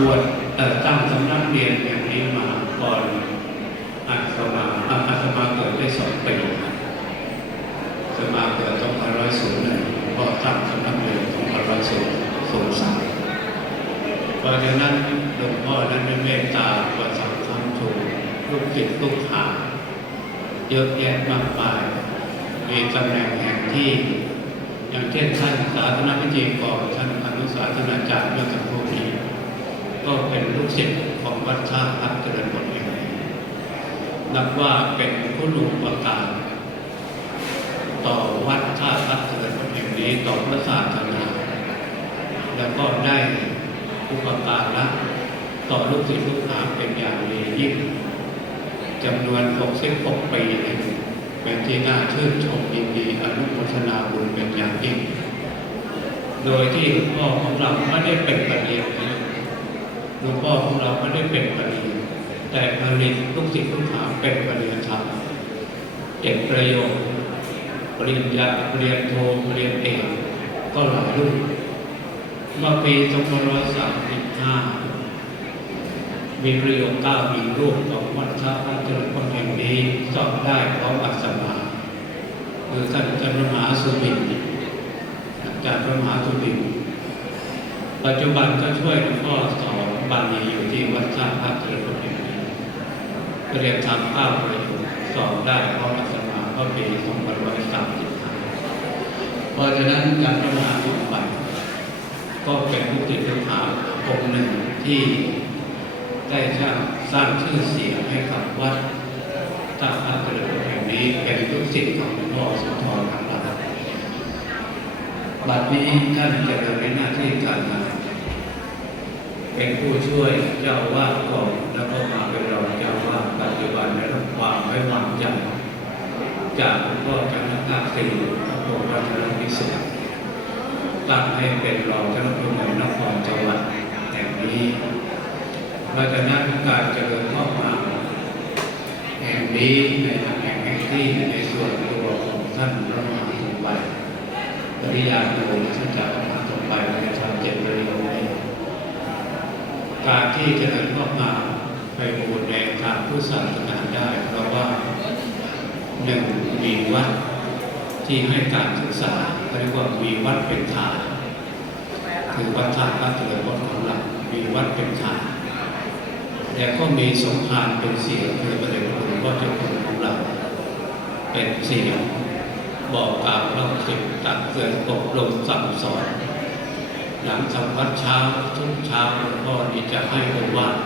บวชตั้งสำนักเรียนอย่างนี้มาก่อนอาตมาเกิดได้2 ปีอาตมาเกิด2501ก็ตั้งสำนักเรียน2503เพราะฉะนั้นหลวงพ่อนั้นได้เมตตาประสานธรรมชูลูกศิษย์ลูกหาเยอะแยะมากมายมีตำแหน่งแห่งที่อย่างเช่นท่านสาธารณพิธีกรท่านอนุสาสนาจารย์เมื่อสักครู่นี้ก็เป็นลูกศิษย์ของวัดท่าพระเจริญผลเองนับว่าเป็นผู้รู้ประกาศต่อวัดท่าพระเจริญผลแห่งนี้ต่อพระศาสนาแล้วก็ได้อุปการะต่อลูกศิษย์ลูกหาเป็นอย่างดียิ่งจำนวน66 ปีเป็นที่น่าชื่นชมยินดีอนุโมทนาบุญเป็นอย่างยิ่งโดยที่หลวงพ่อของเราไม่ได้เป็นปริญญาหลวงพ่อของเราไม่ได้เป็นปริญญาแต่ผลิตลูกศิษย์ลูกหาเป็นปริญญาธรรมเก็บประโยชน์ปริญญาปริญญาโทปริญญาเอกก็หลายรุ่นเมื่อปี2535มีประโยชน์9มีรูปของวัดท่าพระเจริญผลแห่งนี้สอบได้พร้อมอัศมาคือท่านอาจารย์พระมหาสุบินอาจารย์พระมหาสุบินปัจจุบันก็ช่วยหลวงพ่อสอนบาลีอยู่ที่วัดท่าพระเจริญผลแห่งนี้เรียนทำ9 ประโยคสอบได้พร้อมอัศมาเมื่อปี2535เพราะฉะนั้นอาจารย์พระมหาสุบินก็เป็นผู้ติดลูกหาองค์หนึ่งที่ได้สร้างชื่อเสียงให้กับวัดท่าพระเจริญผลแห่งนี้เป็นลูกศิษย์ของหลวงพ่อโสธรของเราบัดนี้ท่านจะดำเนินหน้าที่การงานเป็นผู้ช่วยเจ้าวาดก่อนแล้วก็มาเป็นรองเจ้าวาดปัจจุบันได้รับความไว้วางใจจากหลวงพ่อเจ้าคณะศิริพระโพธิรัตนพิเศษตั้งให้เป็นรองเจ้าคณะนครจังหวัดแห่งนี้เพราะฉะนั้นการเจริญข้อมาแห่งนี้ในตำแหน่งแห่งที่ในส่วนตัวของท่านพระมหาสมบัติปริยาโทท่านเจ้าพระมหาสมบัติในทาง7 ประโยคนี้การที่เจริญข้อมาไปบูรณาทางพุทธศาสนาได้เพราะว่า1มีวัดที่ให้การศึกษาเรียกว่ามีวัดเป็นฐานคือวัดท่าพระเจริญผลของเรามีวัดเป็นฐานแต่ก็มีสมภารเป็นเสียงคือพระเดชพระคุณพ่อเจ้าคุณของเราเป็นเสียงบอกกล่าวเล่าสิบตักเตือนอบรมสั่งสอนหลังทำวัดเช้าทุกเช้าหลวงพ่อนี่จะให้องค์ว่า